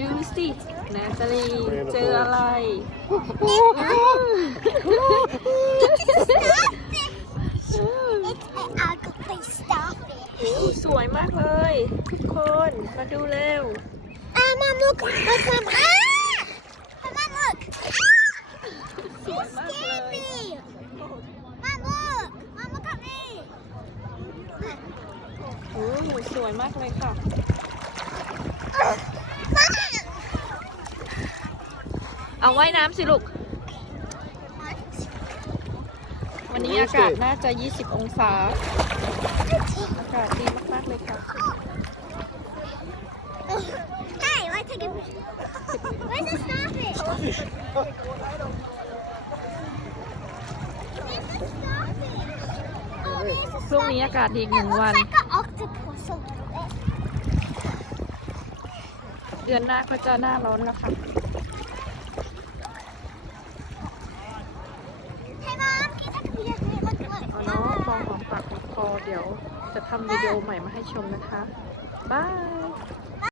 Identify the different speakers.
Speaker 1: ดูสินาตาลีเจออะไร
Speaker 2: It's an ugly starfish.
Speaker 1: สวยมากเลย ทุกคนมาดูเร็ว
Speaker 2: Ah, Mum, look. Look, Mum. Ah! Mum, look. You
Speaker 1: Mum,
Speaker 2: scared
Speaker 1: look.
Speaker 2: me. Mum, look. Mum, look at me.
Speaker 1: โอ้สวยมากเลยค่ะ เอาว่ายน้ำสิลูก วันนี้อากาศน่าจะ 20 องศา อากาศดีมาก ๆ เลยค่ะ
Speaker 2: Hey, let's take a Where's the starfish?
Speaker 3: Starfish.
Speaker 2: Where's the starfish? Oh, there's a
Speaker 1: พรุ่งนี้อากาศดีอีกหนึ่งวัน
Speaker 2: It looks like an octopus or something.
Speaker 1: เดือนหน้าก็จะหน้าร้อนแล้วค่ะ
Speaker 2: Hey, Mom, can you take a video of me? Look, look.
Speaker 1: เอาน้องฟองหอมปากหอมคอ เดี๋ยวจะทำวิดีโอใหม่มาให้ชมนะคะ บาย